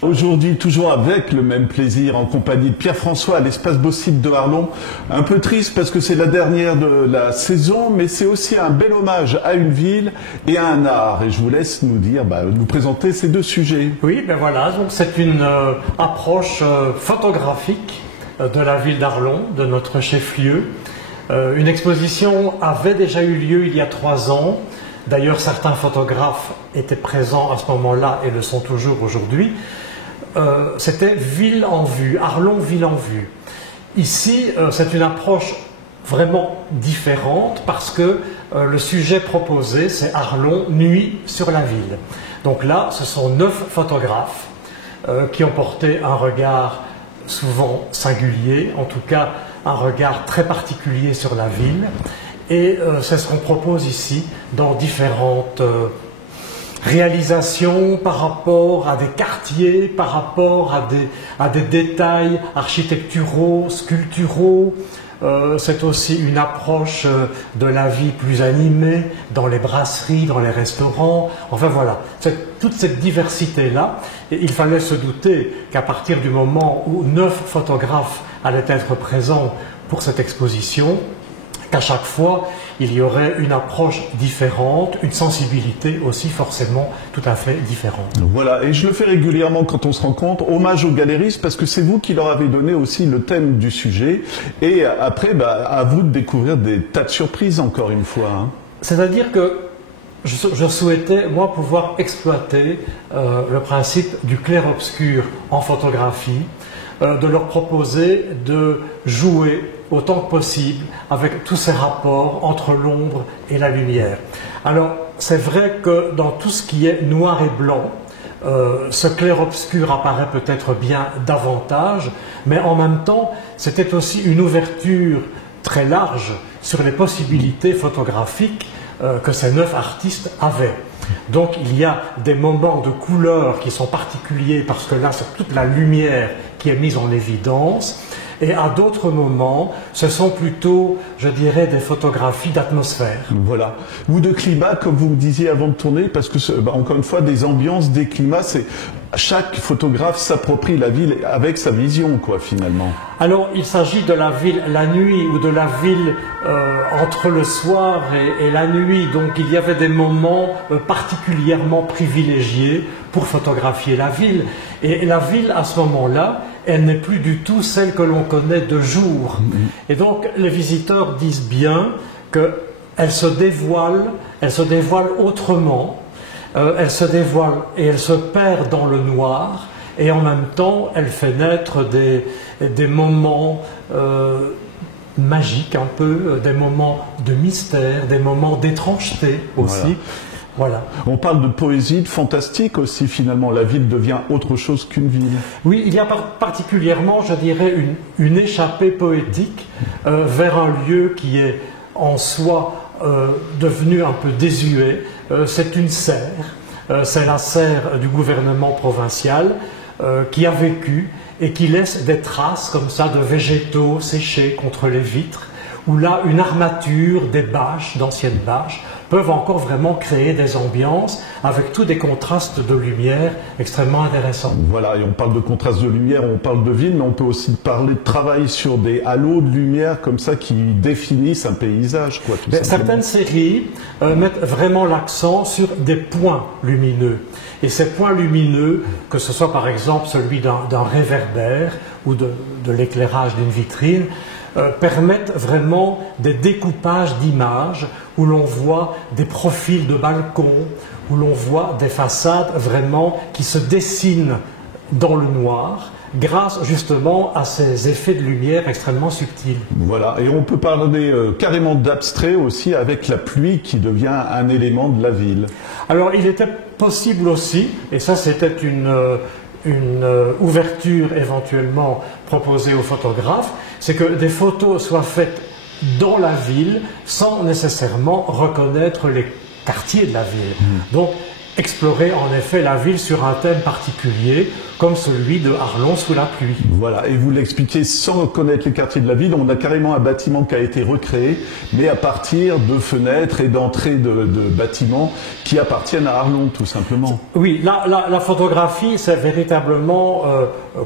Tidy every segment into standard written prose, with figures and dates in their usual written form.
Aujourd'hui, toujours avec le même plaisir, en compagnie de Pierre-François à l'Espace Beaucible de Arlon. Un peu triste parce que c'est la dernière de la saison, mais c'est aussi un bel hommage à une ville et à un art. Et je vous laisse nous présenter ces deux sujets. Oui, ben voilà, donc c'est une approche photographique de la ville d'Arlon, de notre chef-lieu. Une exposition avait déjà eu lieu il y a 3 ans. D'ailleurs, certains photographes étaient présents à ce moment-là et le sont toujours aujourd'hui. C'était Ville en vue, Arlon Ville en vue. Ici, c'est une approche vraiment différente parce que le sujet proposé, c'est Arlon, nuit sur la ville. Donc là, ce sont 9 photographes qui ont porté un regard souvent singulier, en tout cas un regard très particulier sur la ville. Et c'est ce qu'on propose ici dans différentes réalisations par rapport à des quartiers, par rapport à des détails architecturaux, sculpturaux. C'est aussi une approche de la vie plus animée dans les brasseries, dans les restaurants. Enfin voilà, toute cette diversité-là. Et il fallait se douter qu'à partir du moment où 9 photographes allaient être présents pour cette exposition, qu'à chaque fois, il y aurait une approche différente, une sensibilité aussi forcément tout à fait différente. Voilà, et je le fais régulièrement quand on se rencontre, hommage aux galeristes, parce que c'est vous qui leur avez donné aussi le thème du sujet, et après, à vous de découvrir des tas de surprises encore une fois. Hein. C'est-à-dire que je souhaitais, moi, pouvoir exploiter le principe du clair-obscur en photographie, de leur proposer de jouer autant que possible avec tous ces rapports entre l'ombre et la lumière. Alors, c'est vrai que dans tout ce qui est noir et blanc, ce clair-obscur apparaît peut-être bien davantage, mais en même temps, c'était aussi une ouverture très large sur les possibilités photographiques que ces 9 artistes avaient. Donc il y a des moments de couleur qui sont particuliers parce que là c'est toute la lumière qui est mise en évidence, et à d'autres moments ce sont plutôt, je dirais, des photographies d'atmosphère. Voilà, ou de climat comme vous me disiez avant de tourner, parce que encore une fois des ambiances, des climats, c'est chaque photographe s'approprie la ville avec sa vision quoi finalement. Alors il s'agit de la ville la nuit ou de la ville entre le soir et la nuit, donc il y avait des moments particulièrement privilégiés pour photographier la ville, et la ville à ce moment-là, elle n'est plus du tout celle que l'on connaît de jour. Et donc les visiteurs disent bien qu'elle se dévoile autrement, elle se dévoile et elle se perd dans le noir, et en même temps elle fait naître des moments magiques un peu, des moments de mystère, des moments d'étrangeté aussi. Voilà. On parle de poésie, de fantastique aussi finalement, la ville devient autre chose qu'une ville. Oui, il y a particulièrement, je dirais, une échappée poétique vers un lieu qui est en soi devenu un peu désuet. C'est une serre, c'est la serre du gouvernement provincial qui a vécu et qui laisse des traces comme ça de végétaux séchés contre les vitres, où là une armature, des bâches, d'anciennes bâches, peuvent encore vraiment créer des ambiances avec tous des contrastes de lumière extrêmement intéressants. Voilà, et on parle de contrastes de lumière, on parle de ville, mais on peut aussi parler de travail sur des halos de lumière comme ça qui définissent un paysage, quoi. Certaines séries mettent vraiment l'accent sur des points lumineux. Et ces points lumineux, que ce soit par exemple celui d'un réverbère ou de l'éclairage d'une vitrine, permettent vraiment des découpages d'images où l'on voit des profils de balcons, où l'on voit des façades vraiment qui se dessinent dans le noir grâce justement à ces effets de lumière extrêmement subtils. Voilà, et on peut parler carrément d'abstrait aussi avec la pluie qui devient un élément de la ville. Alors il était possible aussi, et ça c'était une ouverture éventuellement proposée aux photographes, c'est que des photos soient faites dans la ville sans nécessairement reconnaître les quartiers de la ville. Donc explorer en effet la ville sur un thème particulier, comme celui de Arlon sous la pluie. Voilà, et vous l'expliquez sans connaître les quartiers de la ville, on a carrément un bâtiment qui a été recréé, mais à partir de fenêtres et d'entrées de bâtiments qui appartiennent à Arlon, tout simplement. Oui, la photographie, c'est véritablement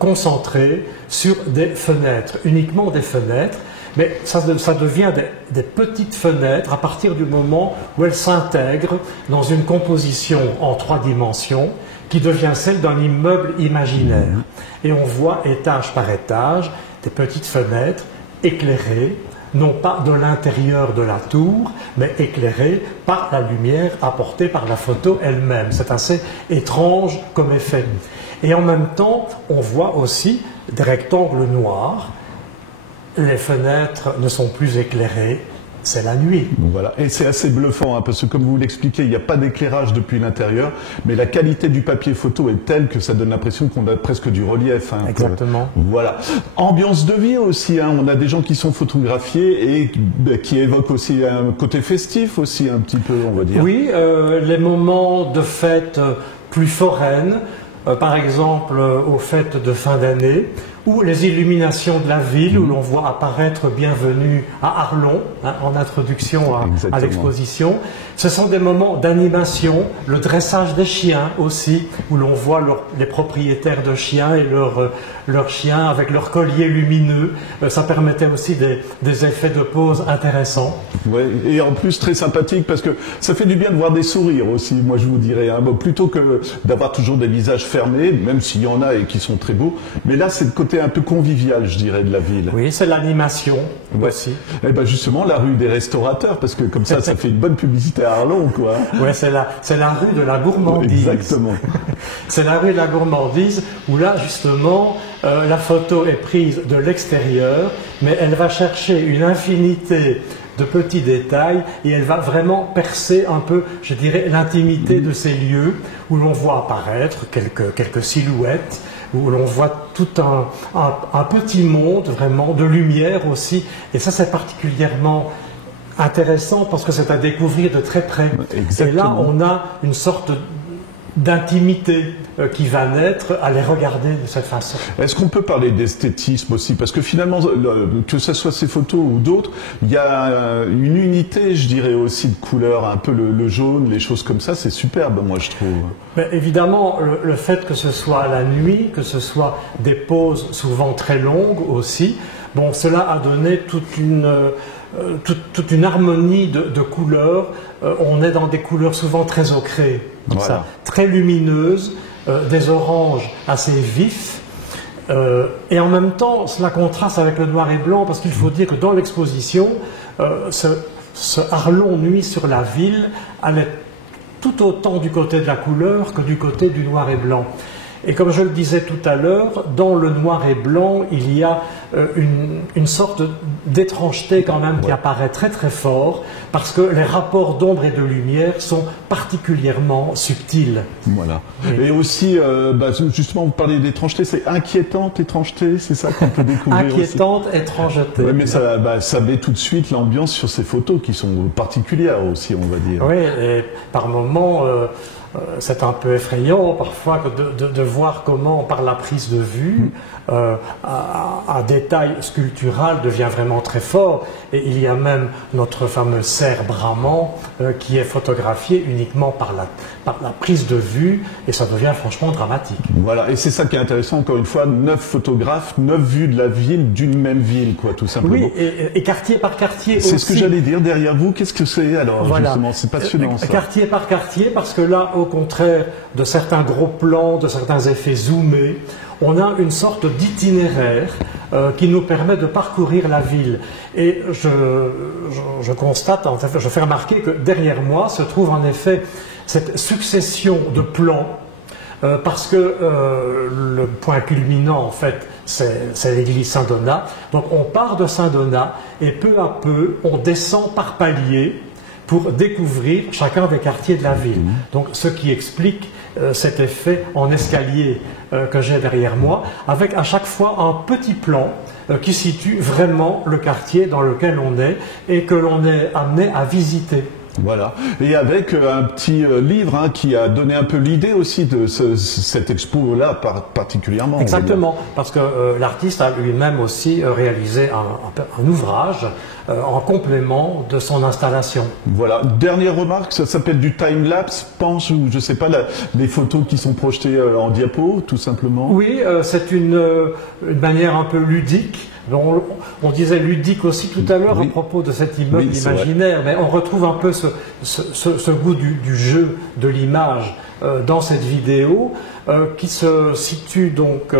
concentré sur des fenêtres, uniquement des fenêtres. Mais ça devient des petites fenêtres à partir du moment où elles s'intègrent dans une composition en 3 dimensions qui devient celle d'un immeuble imaginaire. Et on voit étage par étage des petites fenêtres éclairées, non pas de l'intérieur de la tour, mais éclairées par la lumière apportée par la photo elle-même. C'est assez étrange comme effet. Et en même temps, on voit aussi des rectangles noirs. Les fenêtres ne sont plus éclairées, c'est la nuit. Voilà, et c'est assez bluffant, hein, parce que comme vous l'expliquez, il n'y a pas d'éclairage depuis l'intérieur, mais la qualité du papier photo est telle que ça donne l'impression qu'on a presque du relief. Hein, exactement. Voilà. Ambiance de vie aussi, hein, on a des gens qui sont photographiés et qui évoquent aussi un côté festif aussi, un petit peu, on va dire. Oui, les moments de fête plus foraines, par exemple aux fêtes de fin d'année, ou les illuminations de la ville, où l'on voit apparaître Bienvenue à Arlon, hein, en introduction à l'exposition. Ce sont des moments d'animation, le dressage des chiens aussi, où l'on voit les propriétaires de chiens et leurs chiens avec leur collier lumineux. Ça permettait aussi des effets de pose intéressants. Ouais, et en plus très sympathique, parce que ça fait du bien de voir des sourires aussi, moi je vous dirais, hein, plutôt que d'avoir toujours des visages fermés, même s'il y en a et qui sont très beaux. Mais là, c'est le côté un peu convivial, je dirais, de la ville. Oui, c'est l'animation aussi. Et ben justement, la rue des restaurateurs, parce que comme ça fait une bonne publicité à Arlon, quoi. Ouais, c'est la rue de la gourmandise. Exactement. C'est la rue de la gourmandise, où là, justement, la photo est prise de l'extérieur, mais elle va chercher une infinité de petits détails et elle va vraiment percer un peu, je dirais, l'intimité de ces lieux où l'on voit apparaître quelques silhouettes, où l'on voit tout un petit monde vraiment de lumière aussi, et ça c'est particulièrement intéressant parce que c'est à découvrir de très près. Exactement. Et là on a une sorte d'intimité qui va naître à les regarder de cette façon. Est-ce qu'on peut parler d'esthétisme aussi? Parce que finalement, que ce soit ces photos ou d'autres, il y a une unité, je dirais aussi, de couleurs, un peu le jaune, les choses comme ça, c'est superbe, moi je trouve. Mais évidemment, le fait que ce soit la nuit, que ce soit des poses souvent très longues aussi, bon, cela a donné toute une harmonie de couleurs. On est dans des couleurs souvent très ocrées, comme voilà. ça, très lumineuses, des oranges assez vifs, et en même temps cela contraste avec le noir et blanc, parce qu'il faut dire que dans l'exposition, ce Arlon nuit sur la ville allait tout autant du côté de la couleur que du côté du noir et blanc. Et comme je le disais tout à l'heure, dans le noir et blanc, il y a une sorte d'étrangeté quand même qui apparaît très très fort, parce que les rapports d'ombre et de lumière sont particulièrement subtils. Voilà. Et aussi, justement, vous parlez d'étrangeté, c'est inquiétante étrangeté, c'est ça qu'on peut découvrir inquiétante étrangeté. Oui, mais ça met tout de suite l'ambiance sur ces photos qui sont particulières aussi, on va dire. Oui, et par moments... c'est un peu effrayant parfois de voir comment, par la prise de vue, un détail sculptural devient vraiment très fort. Et il y a même notre fameux cerf brahman qui est photographié uniquement par la prise de vue, et ça devient franchement dramatique. Voilà, et c'est ça qui est intéressant, encore une fois, 9 photographes, 9 vues de la ville, d'une même ville, quoi, tout simplement. Oui, et quartier par quartier aussi. C'est ce que j'allais dire derrière vous, qu'est-ce que c'est alors, voilà. Justement, c'est passionnant ça. Quartier par quartier, parce que là, au contraire de certains gros plans, de certains effets zoomés, on a une sorte d'itinéraire qui nous permet de parcourir la ville. Et je constate, en fait, je fais remarquer que derrière moi se trouve en effet cette succession de plans, parce que le point culminant, en fait, c'est l'église Saint-Donat. Donc on part de Saint-Donat et peu à peu, on descend par paliers pour découvrir chacun des quartiers de la ville. Donc, ce qui explique cet effet en escalier que j'ai derrière moi, avec à chaque fois un petit plan qui situe vraiment le quartier dans lequel on est et que l'on est amené à visiter. Voilà. Et avec un petit livre qui a donné un peu l'idée aussi de cette expo-là particulièrement. Exactement, parce que l'artiste a lui-même aussi réalisé un ouvrage en complément de son installation. Voilà. Dernière remarque, ça s'appelle du time-lapse, pense, ou je sais pas, les photos qui sont projetées en diapo, tout simplement. Oui, c'est une manière un peu ludique. On disait ludique aussi tout à l'heure à propos de cet immeuble imaginaire, mais on retrouve un peu ce goût du jeu, de l'image dans cette vidéo qui se situe donc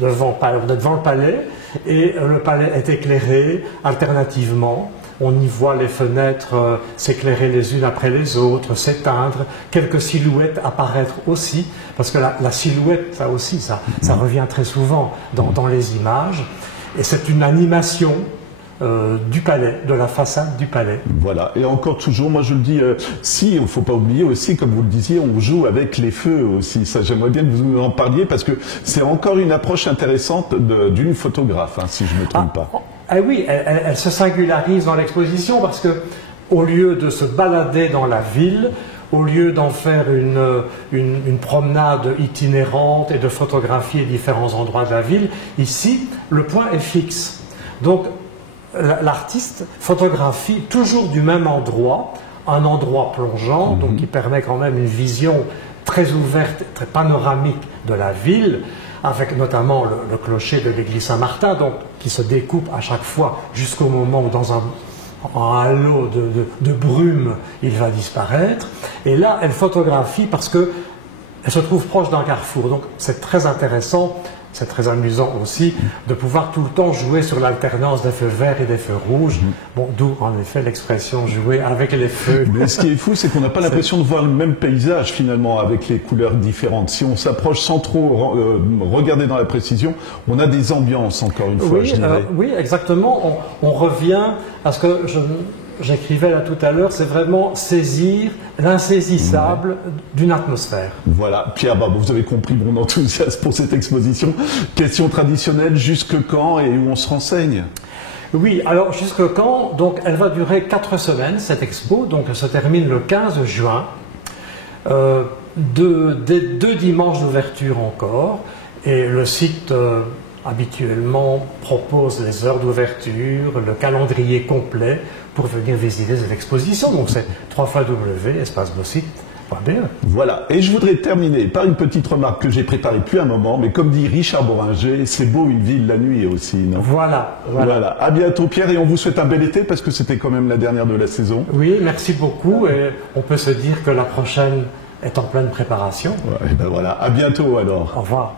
devant le palais, et le palais est éclairé alternativement. On y voit les fenêtres s'éclairer les unes après les autres, s'éteindre, quelques silhouettes apparaître aussi, parce que la silhouette, ça aussi, ça revient très souvent dans les images. Et c'est une animation du palais, de la façade du palais. Voilà, et encore toujours, moi je le dis, il ne faut pas oublier aussi, comme vous le disiez, on joue avec les feux aussi. Ça, j'aimerais bien que vous en parliez, parce que c'est encore une approche intéressante d'une photographe, si je ne me trompe pas. Oui, elle se singularise dans l'exposition, parce que au lieu de se balader dans la ville, au lieu d'en faire une promenade itinérante et de photographier différents endroits de la ville, ici, le point est fixe. Donc, l'artiste photographie toujours du même endroit, un endroit plongeant, donc qui permet quand même une vision très ouverte, très panoramique de la ville, avec notamment le clocher de l'église Saint-Martin, donc qui se découpe à chaque fois jusqu'au moment où dans un halo de brume, il va disparaître. Et là, elle photographie parce qu'elle se trouve proche d'un carrefour. Donc c'est très intéressant, c'est très amusant aussi, de pouvoir tout le temps jouer sur l'alternance des feux verts et des feux rouges. Bon, d'où en effet l'expression jouer avec les feux. Mais ce qui est fou, c'est qu'on n'a pas l'impression de voir le même paysage finalement, avec les couleurs différentes. Si on s'approche sans trop regarder dans la précision, on a des ambiances encore une fois, je dirais. Oui, exactement. On revient à ce que j'écrivais là tout à l'heure, c'est vraiment saisir l'insaisissable d'une atmosphère. Voilà, Pierre, vous avez compris mon enthousiasme pour cette exposition. Question traditionnelle, jusque quand et où on se renseigne? Oui, alors jusque quand? Donc elle va durer 4 semaines, cette expo, donc elle se termine le 15 juin. Deux dimanches d'ouverture encore, et le site habituellement propose les heures d'ouverture, le calendrier complet pour venir visiter cette exposition. Donc c'est www.espacebossit.be. Voilà, et je voudrais terminer par une petite remarque que j'ai préparée depuis un moment, mais comme dit Richard Bohringer, c'est beau une ville la nuit aussi, non? Voilà. À bientôt Pierre, et on vous souhaite un bel été parce que c'était quand même la dernière de la saison. Oui, merci beaucoup, et on peut se dire que la prochaine est en pleine préparation. Ouais, voilà, à bientôt alors. Au revoir.